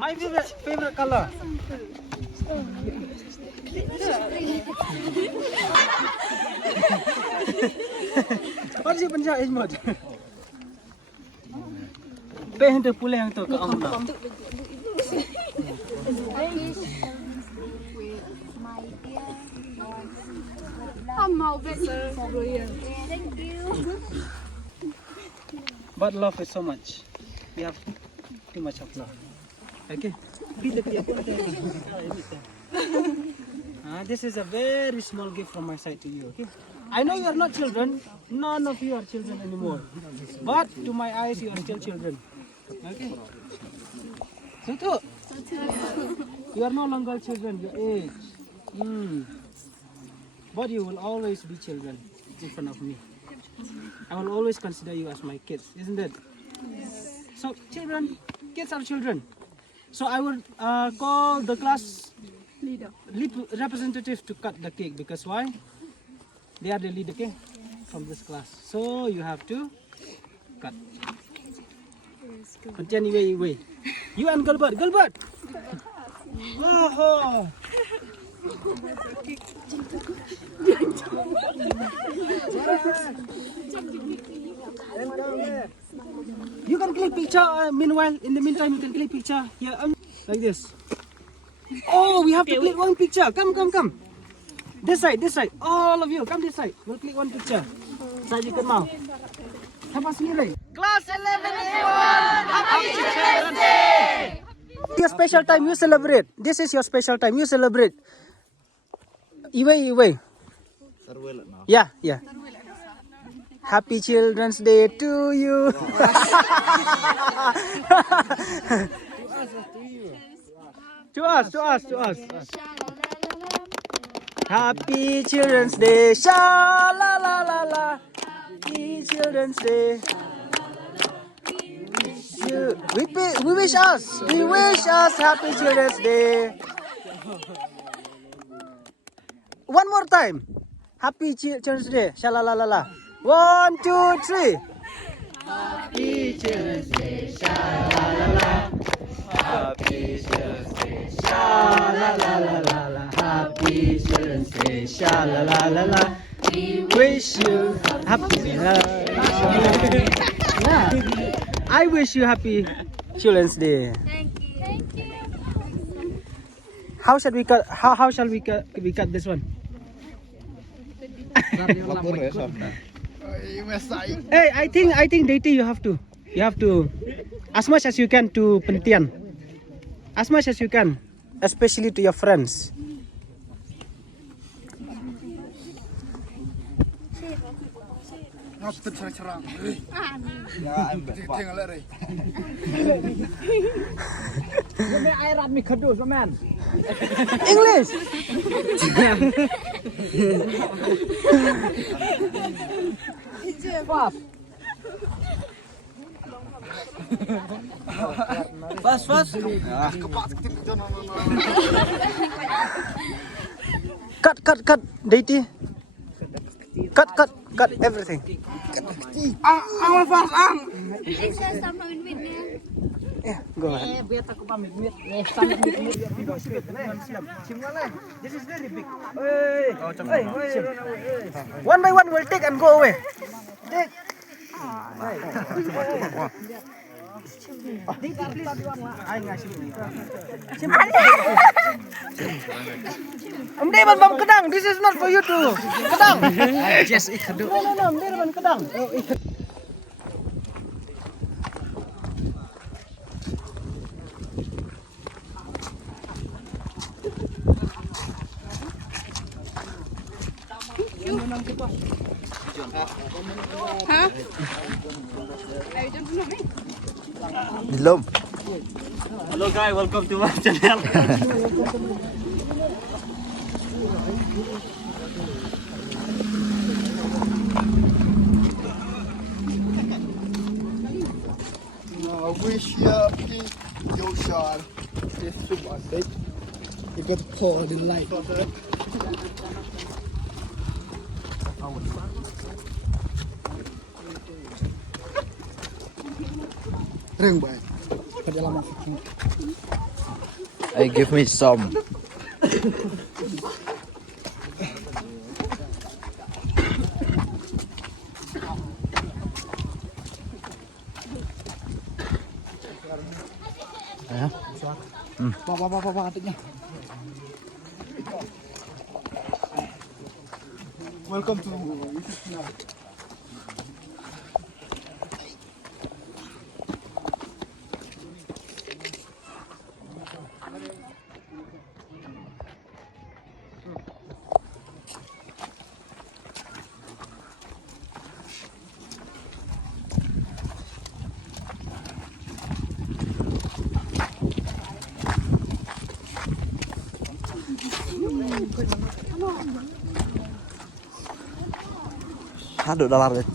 My favorite color. What is your penjah Ahmad? Pengen tu pulih yang tu ke Allah. Thank you. But love is so much. We have too much of love. Okay. This is a very small gift from my side to you. Okay. I know you are not children. None of you are children anymore. But to my eyes, you are still children. Okay. Sutu. You are no longer children. Your age. But you will always be children in front of me. I will always consider you as my kids, isn't it? Yes. So children, kids are children. So I will call the class leader, representative to cut the cake because why? They are the leader, okay, from this class. So you have to cut. Anyway. You and Gilbert. Oh. You can click picture. Meanwhile, in the meantime, you can click picture here, like this. Oh, we have to click one picture. Come. This side. All of you, come this side. We'll click one picture. Saya juga mau. Siapa sendiri? Class 11 everyone. Happy Children's Day. Your special time, you celebrate. This is your special time, you celebrate. Iway. Yeah. Happy Children's Day to you. To us. Happy Children's Day, sha la la la la. Happy Children's Day. We wish us Happy Children's Day. One more time. Happy Children's Day. Sha la la la la. 1, 2, 3. Happy Children's Day. Sha la la la. Happy Children's Day. Sha la la la la la. Happy Children's Day. Sha la la la la. We wish you happy. I wish you happy Children's Day. Thank you. How shall we cut? How shall we cut this one? Hey, I think Deity you have to as much as you can to penelitian. As much as you can, especially to your friends. English. Fast. Fast. Cut, Deity. Cut everything. Extra sama mit niya. Yeah, go ahead. This is very big. One by one we'll take and go away. Take. Bang kedang. This is not for you to kedang. Just ikadu. No, bang kedang. Belum. Hello guys, welcome to my channel. I wish you your shot. This is what they. You got to pour the light. Ring bay. Hey, give me some. Bawa adiknya. Welcome to. Aduh, dalam itu.